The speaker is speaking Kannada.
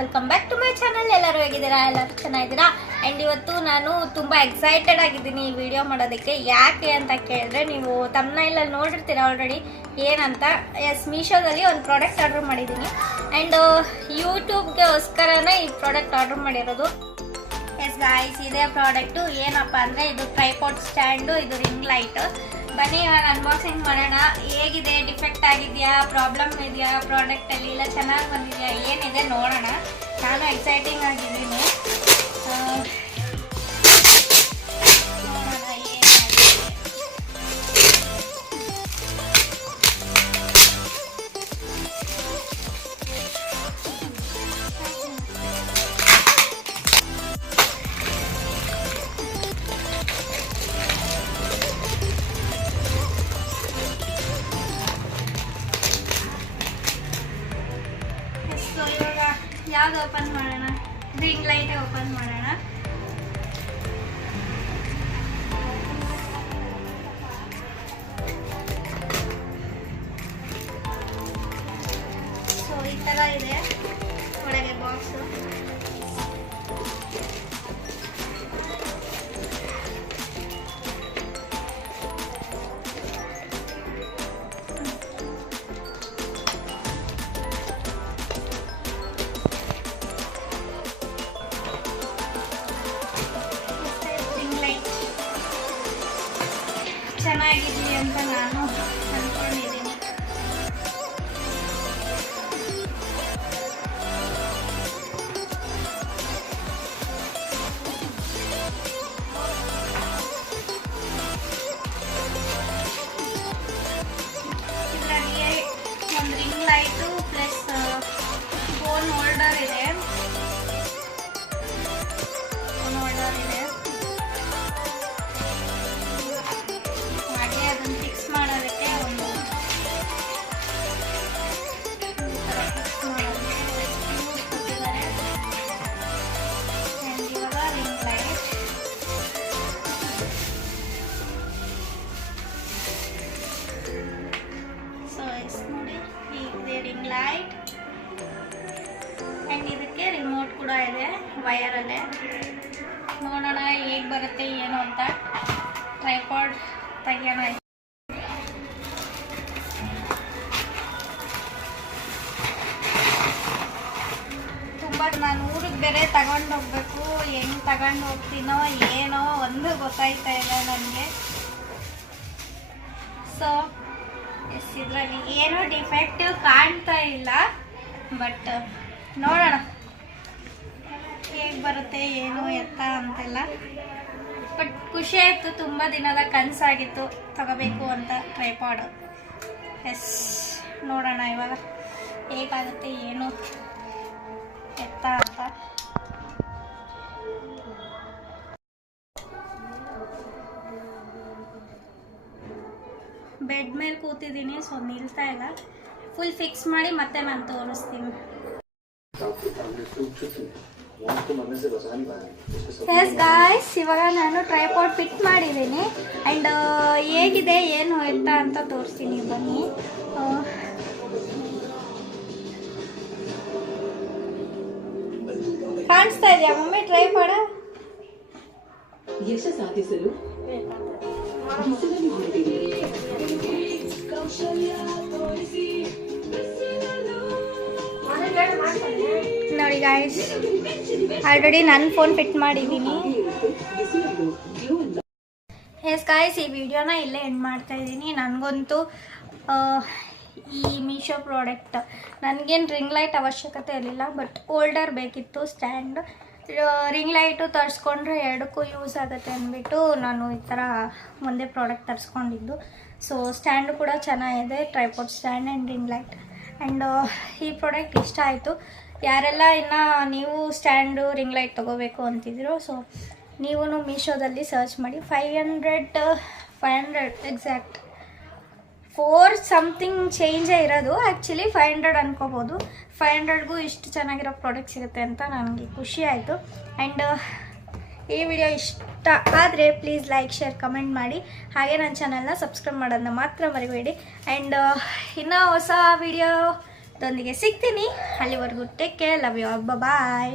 Welcome back to my channel. ಎಲ್ಲರೂ ಹೇಗಿದ್ದೀರಾ? ಎಲ್ಲರೂ ಚೆನ್ನಾಗಿದ್ದೀರಾ? ಆ್ಯಂಡ್ ಇವತ್ತು ನಾನು ತುಂಬ ಎಕ್ಸೈಟೆಡ್ ಆಗಿದ್ದೀನಿ ಈ ವಿಡಿಯೋ ಮಾಡೋದಕ್ಕೆ. ಯಾಕೆ ಅಂತ ಕೇಳಿದ್ರೆ, ನೀವು ಥಂಬ್ನೈಲಲ್ಲಿ ನೋಡಿರ್ತೀರ ಆಲ್ರೆಡಿ ಏನಂತ. ಎಸ್, ಮೀಶೋದಲ್ಲಿ ಒಂದು ಪ್ರಾಡಕ್ಟ್ ಆರ್ಡರ್ ಮಾಡಿದ್ದೀನಿ ಆ್ಯಂಡ್ ಯೂಟ್ಯೂಬ್ಗೋಸ್ಕರನೇ ಈ ಪ್ರಾಡಕ್ಟ್ ಆರ್ಡರ್ ಮಾಡಿರೋದು. ಎಸ್ ಗಾಯ್ಸ್, ಇದೇ ಪ್ರಾಡಕ್ಟು. ಏನಪ್ಪ ಅಂದರೆ ಇದು ಟ್ರೈಪಾಡ್ ಸ್ಟ್ಯಾಂಡು, ಇದು ರಿಂಗ್ ಲೈಟ್. ಬನ್ನಿ ಇವಾಗ ಅನ್ಬಾಕ್ಸಿಂಗ್ ಮಾಡೋಣ. ಹೇಗಿದೆ, ಡಿಫೆಕ್ಟ್ ಆಗಿದೆಯಾ, ಪ್ರಾಬ್ಲಮ್ ಇದೆಯಾ ಪ್ರಾಡಕ್ಟಲ್ಲಿ, ಇಲ್ಲ ಚೆನ್ನಾಗಿ ಬಂದಿದೆಯಾ, ಏನಿದೆ ನೋಡೋಣ. ನಾನು ಎಕ್ಸೈಟಿಂಗ್ ಆಗಿದ್ದೀನಿ. ನೋಡೋಣ ಏನಾಗಿದೆ. ಸೊ ಇವಾಗ ಯಾವ್ದು ಓಪನ್ ಮಾಡೋಣ? ರಿಂಗ್ ಲೈಟ್ ಓಪನ್ ಮಾಡೋಣ. ಸೊ ಈ ತರ ಇದೆ ಒಳಗೆ ಬಾಕ್ಸು. ಚೆನ್ನಾಗಿದೆಯಾ ಅಂತ ನಾನು ಅಂದ್ಕೊಂಡಿದ್ದೀನಿ. ಇದರಲ್ಲಿ ಒಂದು ring light plus phone holder ಇದೆ. ರಿಂಗ್ ಲೈಟ್ ಆ್ಯಂಡ್ ಇದಕ್ಕೆ ರಿಮೋಟ್ ಕೂಡ ಇದೆ ವಯರಲ್ಲೇ. ನೋಡೋಣ ಹೇಗೆ ಬರುತ್ತೆ ಏನು ಅಂತ. ಟ್ರೈಪಾಡ್ ತೆಗಿಯೋಣ. ತುಂಬ ನಾನು ಊರಿಗೆ ಬೇರೆ ತಗೊಂಡು ಹೋಗ್ಬೇಕು. ಹೆಂಗೆ ತಗೊಂಡು ಹೋಗ್ತೀನೋ ಏನೋ ಒಂದು ಗೊತ್ತಾಯ್ತಾ ಇಲ್ಲ ನನಗೆ. ಸೊ ಎಸ್, ಇದರಲ್ಲಿ ಏನೋ ಡಿಫೆಕ್ಟಿವ್ ಕಾಣ್ತಾ ಇಲ್ಲ, ಬಟ್ ನೋಡೋಣ ಹೇಗೆ ಬರುತ್ತೆ ಏನು ಎತ್ತ ಅಂತೆಲ್ಲ. ಬಟ್ ಖುಷಿ ಆಯಿತು, ತುಂಬ ದಿನದ ಕನಸಾಗಿತ್ತು ತಗೋಬೇಕು ಅಂತ ಟ್ರೈಪಾಡು. ಎಸ್, ನೋಡೋಣ ಇವಾಗ ಹೇಗಾಗುತ್ತೆ ಏನು ಎತ್ತ ಅಂತ. ಬೆಡ್ ಮೇಲೆ ಕೂತಿದ್ದೀನಿ, ಸೊ ನಿಲ್ತಾ ಇಲ್ಲ. ಫುಲ್ ಫಿಕ್ಸ್ ಮಾಡಿ ಮತ್ತೆ ನಾನು ತೋರಿಸ್ತೀನಿ. ಎಸ್ ಗಾಯ್ಸ್, ಇವಾಗ ನಾನು ಟ್ರೈಪಾಡ್ ಫಿಟ್ ಮಾಡಿದ್ದೀನಿ ಆ್ಯಂಡ್ ಹೇಗಿದೆ ಏನು ಎತ್ತ ಅಂತ ತೋರಿಸ್ತೀನಿ. ಬನ್ನಿ. ಕಾಣಿಸ್ತಾ ಇದೆಯಾ ಮಮ್ಮಿ ಟ್ರೈಪಾಡ್? ಯಶ ಸಾಧಿಸಲು ನೋಡಿ ಗಾಯ್ಸ್, ಆಲ್ರೆಡಿ ನನ್ನ ಫೋನ್ ಫಿಟ್ ಮಾಡಿದ್ದೀನಿ. ಎಸ್ ಗಾಯ್ಸ್, ಈ ವಿಡಿಯೋನ ಇಲ್ಲೇ ಎಂಡ್ ಮಾಡ್ತಾ ಇದ್ದೀನಿ. ನನಗಂತೂ ಈ ಮೀಶೋ ಪ್ರಾಡಕ್ಟ್ ನನಗೇನು ರಿಂಗ್ ಲೈಟ್ ಅವಶ್ಯಕತೆ ಇರಲಿಲ್ಲ, ಬಟ್ ಹೋಲ್ಡರ್ ಬೇಕಿತ್ತು, ಸ್ಟ್ಯಾಂಡ್. ರಿಂಗ್ ಲೈಟು ತರಿಸ್ಕೊಂಡ್ರೆ ಎರಡಕ್ಕೂ ಯೂಸ್ ಆಗುತ್ತೆ ಅಂದ್ಬಿಟ್ಟು ನಾನು ಈ ಥರ ಒಂದೇ ಪ್ರಾಡಕ್ಟ್ ತರಿಸ್ಕೊಂಡಿದ್ದು. ಸೊ ಸ್ಟ್ಯಾಂಡು ಕೂಡ ಚೆನ್ನಾಗಿದೆ, tripod stand and ring light. And ಈ ಪ್ರಾಡಕ್ಟ್ ಇಷ್ಟ ಆಯಿತು. ಯಾರೆಲ್ಲ ಇನ್ನು ನೀವು ಸ್ಟ್ಯಾಂಡು ರಿಂಗ್ ಲೈಟ್ ತೊಗೋಬೇಕು ಅಂತಿದ್ರು, ಸೊ ನೀವು ಮೀಶೋದಲ್ಲಿ ಸರ್ಚ್ ಮಾಡಿ. 500 ಎಕ್ಸಾಕ್ಟ್ 4 ಸಮಥಿಂಗ್ ಚೇಂಜೇ ಇರೋದು. ಆ್ಯಕ್ಚುಲಿ 500 ಅನ್ಕೋಬೋದು. 500ಗೂ ಇಷ್ಟು ಚೆನ್ನಾಗಿರೋ ಪ್ರಾಡಕ್ಟ್ ಸಿಗುತ್ತೆ ಅಂತ ನನಗೆ ಖುಷಿ ಆಯಿತು. ಆ್ಯಂಡ್ ಈ ವಿಡಿಯೋ ಇಷ್ಟ ಆದರೆ ಪ್ಲೀಸ್ ಲೈಕ್, ಶೇರ್, ಕಮೆಂಟ್ ಮಾಡಿ. ಹಾಗೆ ನನ್ನ ಚಾನಲ್ನ ಸಬ್ಸ್ಕ್ರೈಬ್ ಮಾಡೋದನ್ನ ಮಾತ್ರ ಮರಿಬೇಡಿ. ಆ್ಯಂಡ್ ಇನ್ನೂ ಹೊಸ ವಿಡಿಯೋ ದೊಂದಿಗೆ ಸಿಗ್ತೀನಿ. ಅಲ್ಲಿವರೆಗೂ take care, love you, bye.